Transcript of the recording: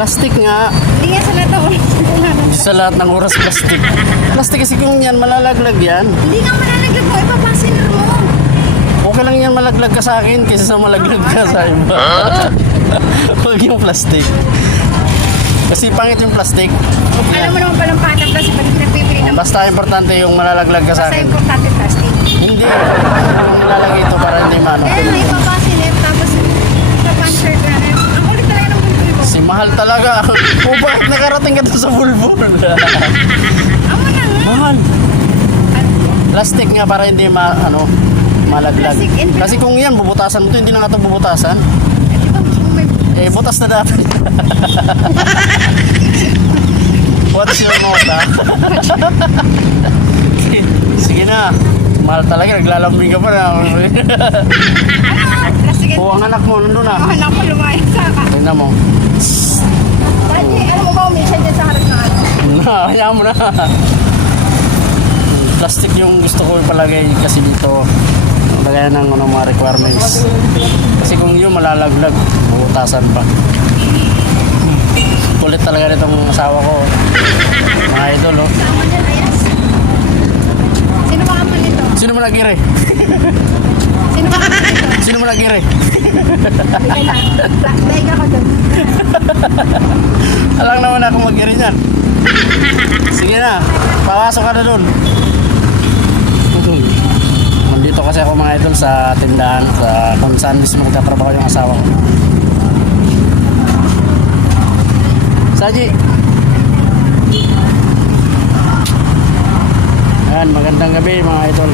Plastic nga. Hindi nga sa lahat ng oras. Sa lahat ng oras plastic. Plastic kasi kung yan, malalaglag yan. Hindi nga malalaglag mo, ipapasin mo. Okay lang yan malaglag ka sa akin kaysa sa malaglag ka sa iba. Huwag yung plastic. Kasi pangit yung plastic. Alam mo naman palang patap kasi pag pinagpipili ng Basta importante yung malalaglag ka sa basta akin. importante plastic. Hindi. Yung malalagay ito para hindi maano. Kaya nga ipapasin tapos ipapansir ka na. Ang ulit talaga ng bulbul mo. Si mahal talaga. O bakit nakarating ka doon sa bulbul? Amo na nga. Mahal. Plastic nga para hindi malaglag. Plastic and- Kasi kung yan, bubutasan mo ito, hindi na nga ito bubutasan. Di ba gusto mo may... Butas na dati. What's your nota? Sige na. Mahal talaga, naglalambing ka pa na. Plastic and... Ang anak mo, nandun na. Ang anak ko lumayas sa ka. Tingnan mo. Pwede, alam mo ba umisya dyan sa harap ng ano? Hayaan mo na. Plastic yung gusto ko ipalagay kasi dito. Lagay ng mga requirements. Kasi kung yun malalaglag, bubutasan pa. Kulit talaga nitong asawa ko. Mga idol, oh. Sama dyan, ayas. Sino ba kaman nito? Sino mo nagire? Sino ba kaman nito? Sino mo nagire? Bigay lang. Daig ako dun. Alang naman ako mag-iri niyan. Sige na, papasok ka na dun. Nandito kasi ako mga idol sa tindahan sa kung saan mismo magtatrabaho yung asawa ko. Saji! Ayan, magandang gabi mga idol.